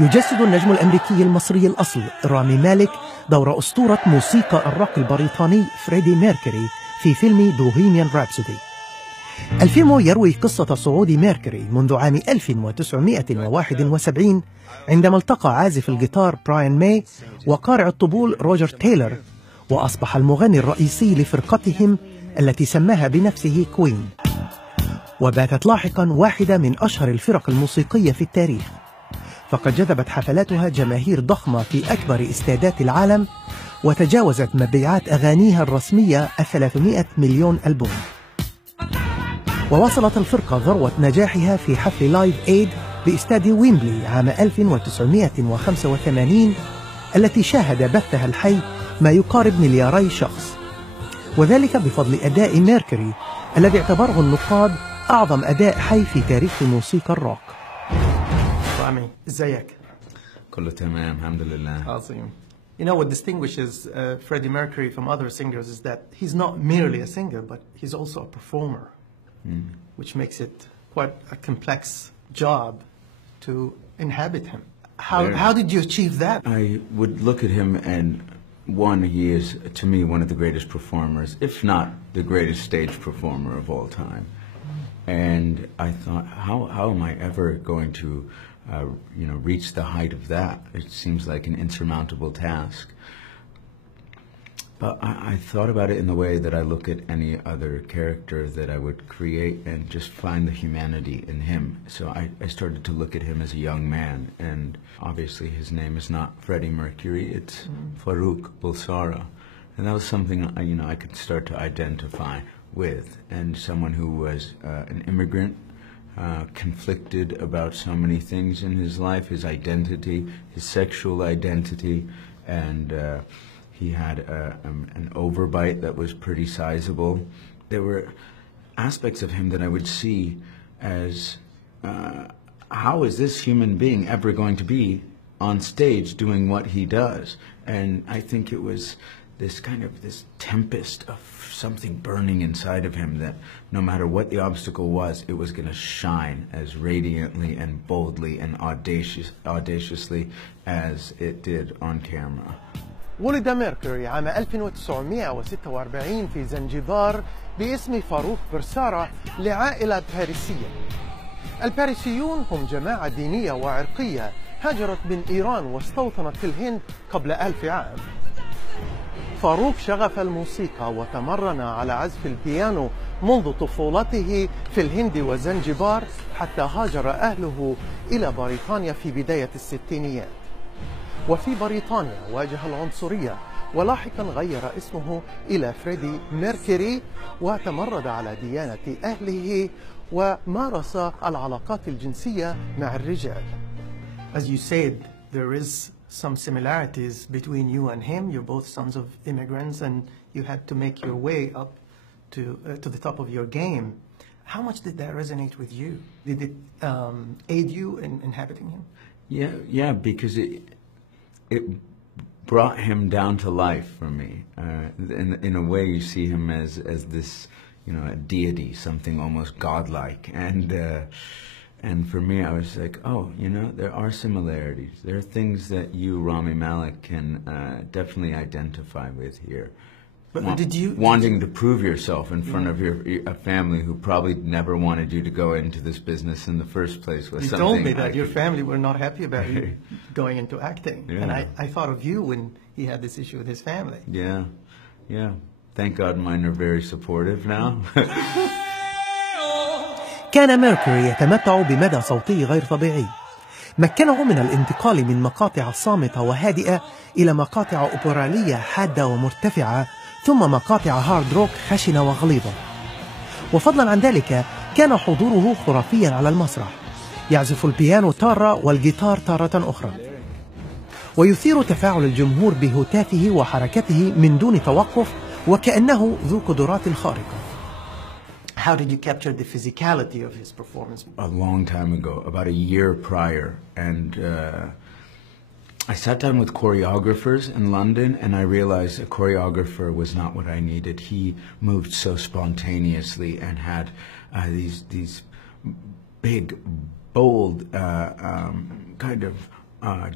يجسد النجم الأمريكي المصري الأصل رامي مالك دور أسطورة موسيقى الروك البريطاني فريدي ميركوري في فيلم بوهيميان رابسودي. الفيلم يروي قصة صعود ميركوري منذ عام 1971 عندما التقى عازف الجيتار براين ماي وقارئ الطبول روجر تايلر، وأصبح المغني الرئيسي لفرقتهم التي سماها بنفسه كوين، وباتت لاحقا واحدة من أشهر الفرق الموسيقية في التاريخ، فقد جذبت حفلاتها جماهير ضخمة في أكبر استادات العالم، وتجاوزت مبيعات أغانيها الرسمية 300 مليون ألبوم. ووصلت الفرقة ذروة نجاحها في حفل لايف ايد باستاد ويمبلي عام 1985 التي شاهد بثها الحي ما يقارب 2 مليار شخص، وذلك بفضل أداء ميركوري الذي اعتبره النقاد أعظم أداء حي في تاريخ موسيقى الروك. رامي، ازيك؟ كله تمام الحمد لله. عظيم. You know what distinguishes Freddie Mercury from other singers is that he's not merely a singer, but he's also a performer, which makes it quite a complex job to inhabit him. How did you achieve that? I would look at him and one, he is to me one of the greatest performers, if not the greatest stage performer of all time. And I thought, how am I ever going to reach the height of that? It seems like an insurmountable task. But I thought about it in the way that I look at any other character that I would create and just find the humanity in him. So I started to look at him as a young man, and obviously his name is not Freddie Mercury, it's Farouk Bulsara. And that was something I could start to identify with, and someone who was an immigrant, conflicted about so many things in his life, his identity, his sexual identity, and he had an overbite that was pretty sizable. There were aspects of him that I would see as, how is this human being ever going to be on stage doing what he does? And I think it was this tempest of something burning inside of him that no matter what the obstacle was, it was going to shine as radiantly and boldly and audaciously as it did on camera. ولد ميركوري عام 1946 في زنجبار باسم فاروق برسارة لعائلة باريسية. الباريسيون هم جماعة دينية وعرقية هاجرت من إيران واستوطنت في الهند قبل 1000 عام. فاروق شغف الموسيقى وتمرن على عزف البيانو منذ طفولته في الهند وزنجبار حتى هاجر أهله إلى بريطانيا في بداية الستينيات. وفي بريطانيا واجه العنصرية، ولاحقا غير اسمه إلى فريدي ميركوري وتمرد على ديانة أهله ومارس العلاقات الجنسية مع الرجال. As you said, there is some similarities between you and him. You're both sons of immigrants and you had to make your way up to the top of your game. How much did that resonate with you? Did it aid you in inhabiting him? Yeah, because it brought him down to life for me. In a way, you see him as this, a deity, something almost godlike. And for me, I was like, oh, there are similarities. There are things that you, Rami Malik, can definitely identify with here. But wanting to prove yourself in front of a family who probably never wanted you to go into this business in the first place was something. You told me that your family were not happy about you going into acting. Yeah. And I thought of you when he had this issue with his family. Yeah. Thank God mine are very supportive now. كان ميركوري يتمتع بمدى صوتي غير طبيعي، مكنه من الانتقال من مقاطع صامتة وهادئة إلى مقاطع أوبرالية حادة ومرتفعة، ثم مقاطع هارد روك خشنة وغليظة. وفضلا عن ذلك كان حضوره خرافيا على المسرح، يعزف البيانو تارة والجيتار تارة أخرى، ويثير تفاعل الجمهور بهتافه وحركته من دون توقف وكأنه ذو قدرات خارقة. How did you capture the physicality of his performance? A long time ago, about a year prior, and I sat down with choreographers in London and I realized a choreographer was not what I needed. He moved so spontaneously and had these big, bold, kind of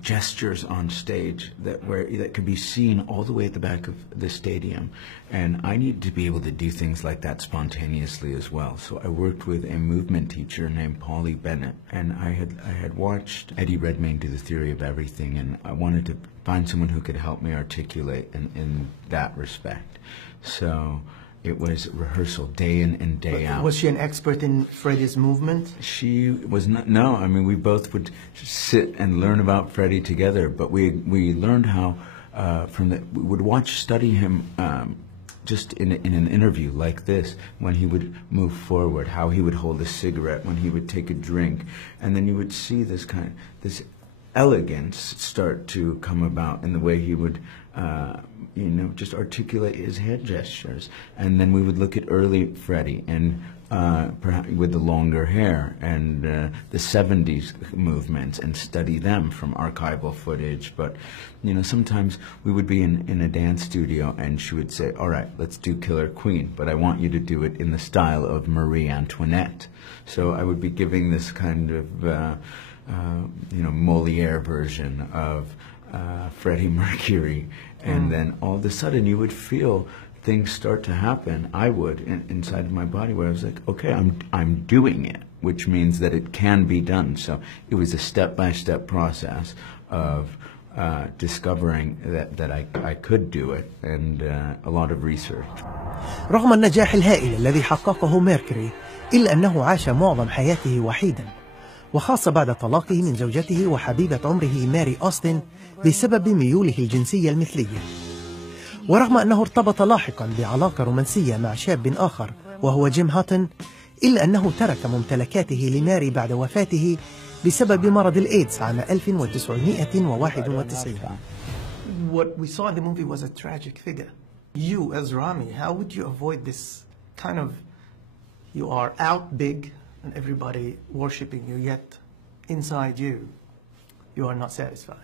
gestures on stage that could be seen all the way at the back of the stadium, and I needed to be able to do things like that spontaneously as well. So I worked with a movement teacher named Polly Bennett, and I had watched Eddie Redmayne do The Theory of Everything, and I wanted to find someone who could help me articulate in that respect. So it was rehearsal day in and day out. Was she an expert in Freddie's movement? She was not. No, I mean, we both would sit and learn about Freddie together. But we learned how we would study him just in an interview like this, when he would move forward, how he would hold a cigarette, when he would take a drink, and then you would see this elegance start to come about in the way he would. Just articulate his head gestures. And then we would look at early Freddie, and perhaps with the longer hair, and the 70s movements, and study them from archival footage. But, sometimes we would be in a dance studio, and she would say, all right, let's do Killer Queen, but I want you to do it in the style of Marie Antoinette. So I would be giving this kind of, Moliere version of Freddie Mercury, and then all of a sudden you would feel things start to happen. I would inside of my body, where I was like, okay, I'm doing it, which means that it can be done. So it was a step-by-step process of discovering that I could do it, and a lot of research. رغم النجاح الهائل الذي حققه ميركوري، إلا أنه عاش معظم حياته وحيدا، وخاصة بعد طلاقه من زوجته وحبيبة عمره ماري أوستن بسبب ميوله الجنسية المثلية. ورغم أنه ارتبط لاحقا بعلاقة رومانسية مع شاب آخر وهو جيم هاتن، إلا أنه ترك ممتلكاته لماري بعد وفاته بسبب مرض الإيدز عام 1991. What we saw in the movie was a tragic figure. You as Rami, how would you avoid this kind of, you are out big and everybody worshipping you, yet inside you are not satisfied?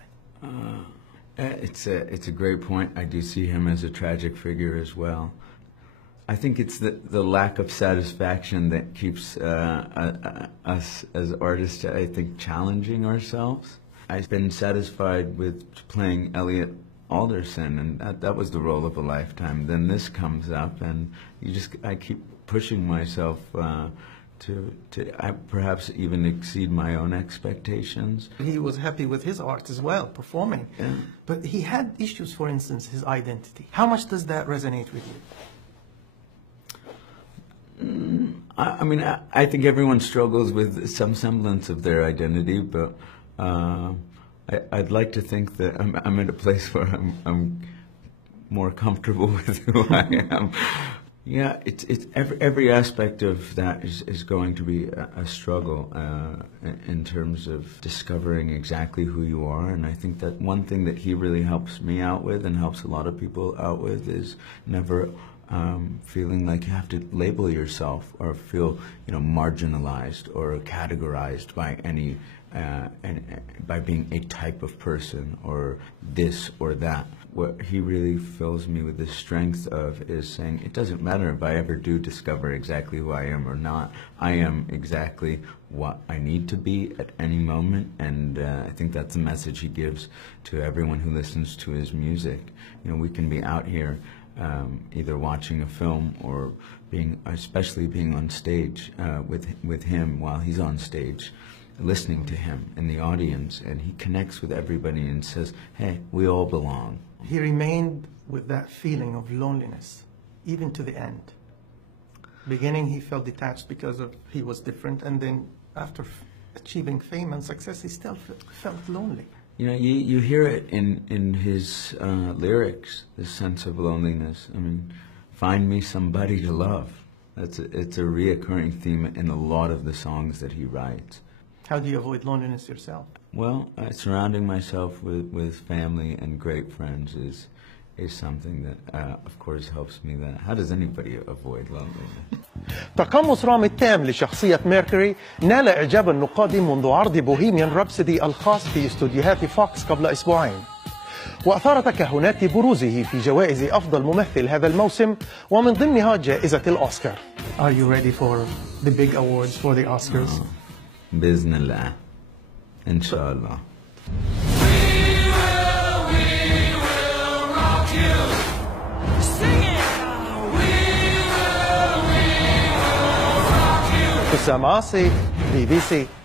It's a great point. I do see him as a tragic figure as well. I think it's the lack of satisfaction that keeps us as artists, I think, challenging ourselves. I've been satisfied with playing Elliot Alderson, and that was the role of a lifetime. Then this comes up, and I keep pushing myself to perhaps even exceed my own expectations. He was happy with his art as well, performing. Yeah. But he had issues, for instance, his identity. How much does that resonate with you? I mean, I think everyone struggles with some semblance of their identity, but I'd like to think that I'm at a place where I'm more comfortable with who I am. Yeah, it's every aspect of that is going to be a struggle in terms of discovering exactly who you are, and I think that one thing that he really helps me out with, and helps a lot of people out with, is never feeling like you have to label yourself or feel marginalized or categorized by by being a type of person or this or that. What he really fills me with the strength of is saying, it doesn't matter if I ever do discover exactly who I am or not. I am exactly what I need to be at any moment, and I think that's the message he gives to everyone who listens to his music. We can be out here either watching a film or especially being on stage with him while he's on stage, listening to him in the audience, and he connects with everybody and says, hey, we all belong. He remained with that feeling of loneliness, even to the end. Beginning, he felt detached because he was different, and then after achieving fame and success, he still felt lonely. You hear it in his lyrics, this sense of loneliness. I mean, find me somebody to love. It's a reoccurring theme in a lot of the songs that he writes. How do you avoid loneliness yourself? Well, surrounding myself with family and great friends is something that, of course, helps me. How does anybody avoid loneliness? تقمص رامي التام لشخصية ميركوري نال إعجاب النقاد منذ عرض بوهيميان رابسودي الخاص في استوديوهات فوكس قبل أسبوعين، وأثار تكهنات بروزه في جوائز أفضل ممثل هذا الموسم، ومن ضمنها جائزة الأوسكار. Are you ready for the big awards for the Oscars? بإذن الله إن شاء الله. حسام عاصي، BBC.